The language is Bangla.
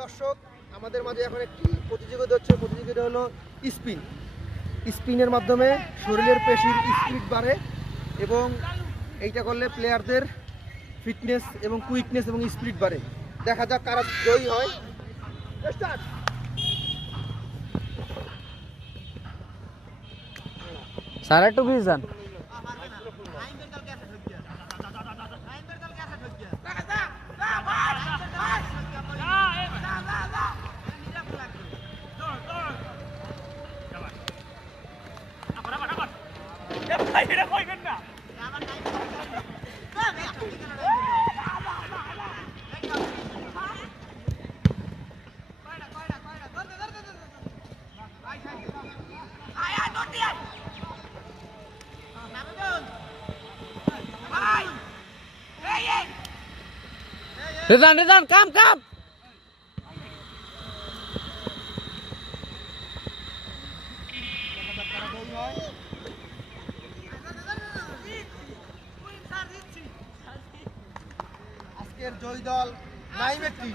দর্শক, আমাদের মাঝে এখন একটি প্রতিযোগিতা হচ্ছে। প্রতিযোগিতা হলো স্পিনের মাধ্যমে শরীরের পেশির স্পিড বাড়ে এবং এইটা করলে প্লেয়ারদের ফিটনেস এবং কুইকনেস এবং স্পিড বাড়ে। দেখা যাক কারা জয়ী হয়। স্যার একটু বুঝান। রেজান কাম আজকের জয়ী দল নাইম একটি।